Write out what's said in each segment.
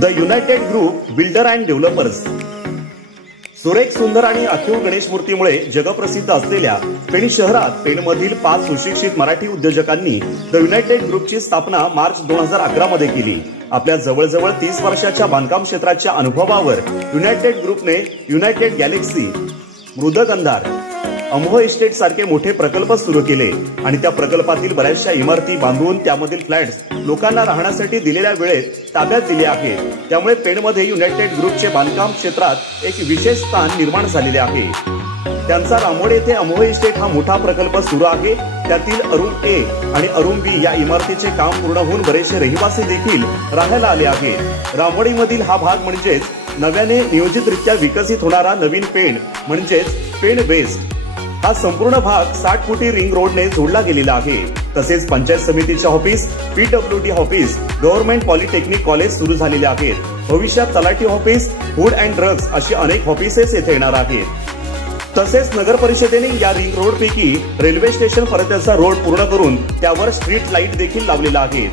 The United group builder and developers. सुरेख सुंदर आणि आखीव गणेश मूर्तीमुळे जगप्रसिद्ध असलेल्या पेण शहरात पेणमधील 5 सुशिक्षित मराठी उद्योजकांनी द युनायटेड ग्रुपची स्थापना मार्च 2011 मध्ये केली। आपल्या जवळजवळ 30 वर्षाच्या बांधकाम क्षेत्राच्या अनुभवावर युनायटेड ग्रुपने युनायटेड गॅलेक्सी, मृदगंधार, अमोह इस्टेट सारखे मोठे प्रकल्प सुरू केले आणि त्या प्रकल्पातील बऱ्याचशा इमारती बांधून त्यामधील फ्लॅट्स लोकांना राहण्यासाठी दिलेल्या वेळेत ताब्यात दिले आहेत। त्यामुळे पेणमध्ये युनायटेड ग्रुपचे बांधकाम क्षेत्रात एक विशेष स्थान निर्माण झालेले आहे। त्यांचा रामोड येथे अमोह इस्टेट हा मोठा प्रकल्प सुरू आहे। त्यातील अरुण ए आणि अरुण बी या इमारतीचे काम पूर्ण होऊन बरेचसे रहिवासी देखील राहायला आले आहेत। रामोडीमधील हा भाग म्हणजेच नव्याने नियोजितरित्या विकसित होणारा नवीन पेण म्हणजेच पेण वेस्ट हा संपूर्ण भाग 60 फुटी रिंग रोडने जोडला गेलेला आहे। तसेच पंचायत समितीचे office, PWD office, government polytechnic college सुरू झालेले आहेत। भविष्यात तलाठी ऑफिस, फूड अँड ड्रग्ज अशी अनेक ऑफिसेस येथे येणार आहेत। तसेच नगर परिषदेने या रिंग रोड पैकी रेल्वे स्टेशन पर्यंतचा रोड पूर्ण करून त्यावर स्ट्रीट लाईट देखील लावलेला आहे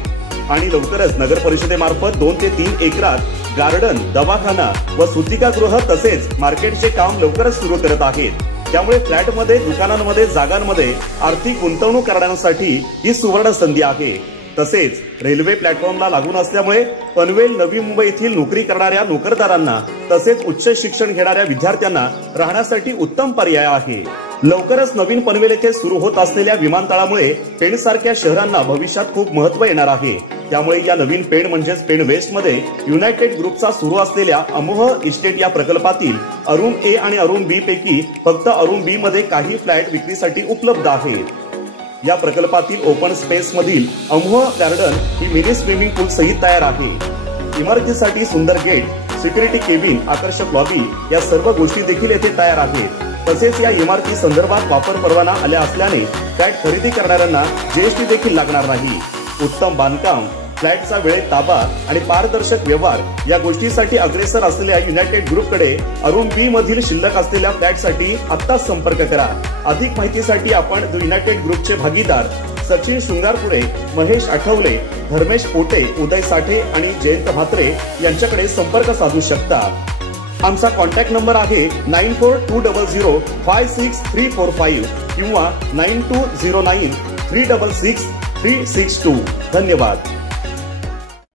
आणि लवकरच नगर परिषदेमार्फत 2 ते 3 एकरात गार्डन, दवाखाना व सुतिकागृह तसेच मार्केटचे काम लवकरच सुरू करत आहेत। त्यामुळे फ्लॅटमध्ये, दुकानांमध्ये, जागांमध्ये आर्थिक गुंतवणूक करण्यासाठी ही सुवर्ण संधी आहे। तसेच रेल्वे प्लॅटफॉर्मला लागून असल्यामुळे पनवेल, नवी मुंबई येथील नोकरी करणाऱ्या नोकरदारांना तसेच उच्च शिक्षण घेणाऱ्या विद्यार्थ्यांना राहण्यासाठी उत्तम पर्याय आहे। लवकरच नवीन पनवेल येथे सुरू होत असलेल्या विमानतळामुळे पेणसारख्या शहरांना भविष्यात खूप महत्त्व येणार आहे। त्यामुळे या नवीन पेण म्हणजेच पेण वेस्ट मध्ये युनायटेड ग्रुपचा सुरू असलेल्या अमोह इस्टेट या प्रकल्पातील अरुण ए आणि अरुण बी पैकी फक्त अरुण बी मध्ये काही फ्लॅट विक्रीसाठी उपलब्ध आहेत। या प्रकल्पातील ओपन स्पेस मधील अमोह गार्डन ही मिनी स्विमिंग पूल सहित तयार आहे। इमारतीसाठी सुंदर गेट, सिक्युरिटी केबिन, आकर्षक लॉबी या सर्व गोष्टी देखील येथे तयार आहेत। तसेच या इमारती संदर्भात वापर परवाना आल्या असल्याने फ्लॅट खरेदी करणाऱ्यांना जीएसटी देखील लागणार नाही। उत्तम बांधकाम, फ्लॅटचा वेळेत ताबा आणि पारदर्शक व्यवहार या गोष्टीसाठी अग्रेसर असलेल्या युनायटेड ग्रुपकडे अरुण बी मधील शिल्लक असलेल्या फ्लॅटसाठी आत्ताच संपर्क करा। अधिक माहितीसाठी आपण द युनायटेड ग्रुपचे भागीदार सचिन शृंगारपुरे, महेश आठवले, धर्मेश पोटे, उदय साठे आणि जयंत म्हात्रे यांच्याकडे संपर्क साधू शकता। आमचा कॉन्टॅक्ट नंबर आहे 9420056345 किंवा 9209366362। धन्यवाद।